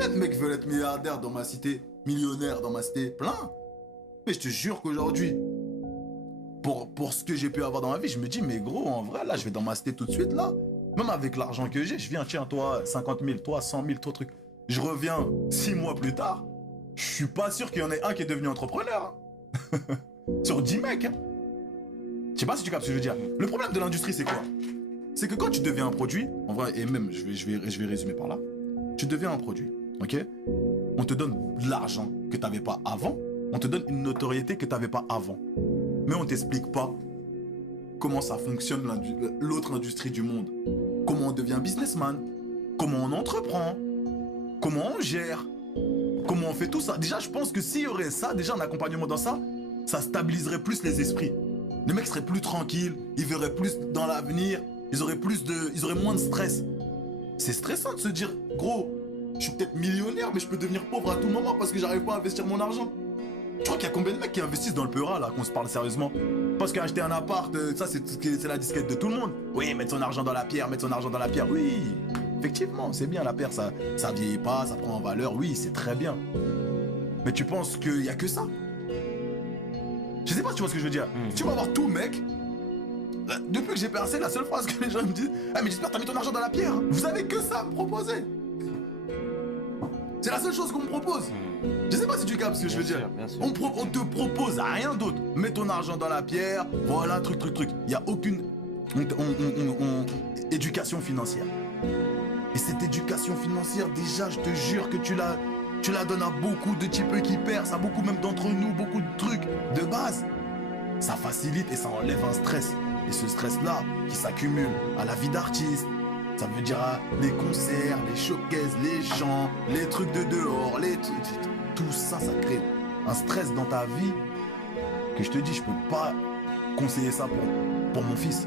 Combien de mecs veulent être milliardaires dans ma cité? Millionnaires dans ma cité? Plein. Mais je te jure qu'aujourd'hui, pour ce que j'ai pu avoir dans ma vie, je me dis, mais gros, en vrai, là, je vais dans ma cité tout de suite, là. Même avec l'argent que j'ai, je viens, tiens, toi, 50 000, toi, 100 000, toi, truc. Je reviens 6 mois plus tard, je suis pas sûr qu'il y en ait un qui est devenu entrepreneur. Hein. Sur 10 mecs. Hein. Je sais pas si tu captes ce que je veux dire. Le problème de l'industrie, c'est quoi? C'est que quand tu deviens un produit, en vrai, et même, je vais résumer par là, tu deviens un produit, ok? On te donne de l'argent que tu n'avais pas avant, on te donne une notoriété que tu n'avais pas avant. Mais on t'explique pas comment ça fonctionne l'autre industrie du monde. Comment on devient businessman, comment on entreprend, comment on gère, comment on fait tout ça. Déjà, je pense que s'il y aurait ça, déjà un accompagnement dans ça, ça stabiliserait plus les esprits. Les mecs seraient plus tranquilles, ils verraient plus dans l'avenir, ils auraient moins de stress. C'est stressant de se dire, gros, je suis peut-être millionnaire, mais je peux devenir pauvre à tout moment parce que j'arrive pas à investir mon argent. Tu crois qu'il y a combien de mecs qui investissent dans le Peura, là, qu'on se parle sérieusement? Parce qu'acheter un appart, ça, c'est la disquette de tout le monde. Oui, mettre son argent dans la pierre, oui. Effectivement, c'est bien, la pierre, ça vieillit pas, ça prend en valeur, oui, c'est très bien. Mais tu penses qu'il y a que ça? Je sais pas si tu vois ce que je veux dire. Tu vas voir tout, mec. Depuis que j'ai percé, la seule phrase que les gens me disent, ah, mais j'espère que t'as mis ton argent dans la pierre. Vous avez que ça à me proposer. C'est la seule chose qu'on me propose. Je sais pas si tu captes ce que je veux dire. On te propose rien d'autre. Mets ton argent dans la pierre, voilà, truc. Il y a aucune éducation financière. Et cette éducation financière, déjà, je te jure que tu la donnes à beaucoup de types qui percent, à beaucoup même d'entre nous, beaucoup de trucs de base. Ça facilite et ça enlève un stress. Et ce stress-là, qui s'accumule à la vie d'artiste, ça veut dire les concerts, les showcases, les chants, les trucs de dehors, tout ça, ça crée un stress dans ta vie que je te dis, je peux pas conseiller ça pour mon fils.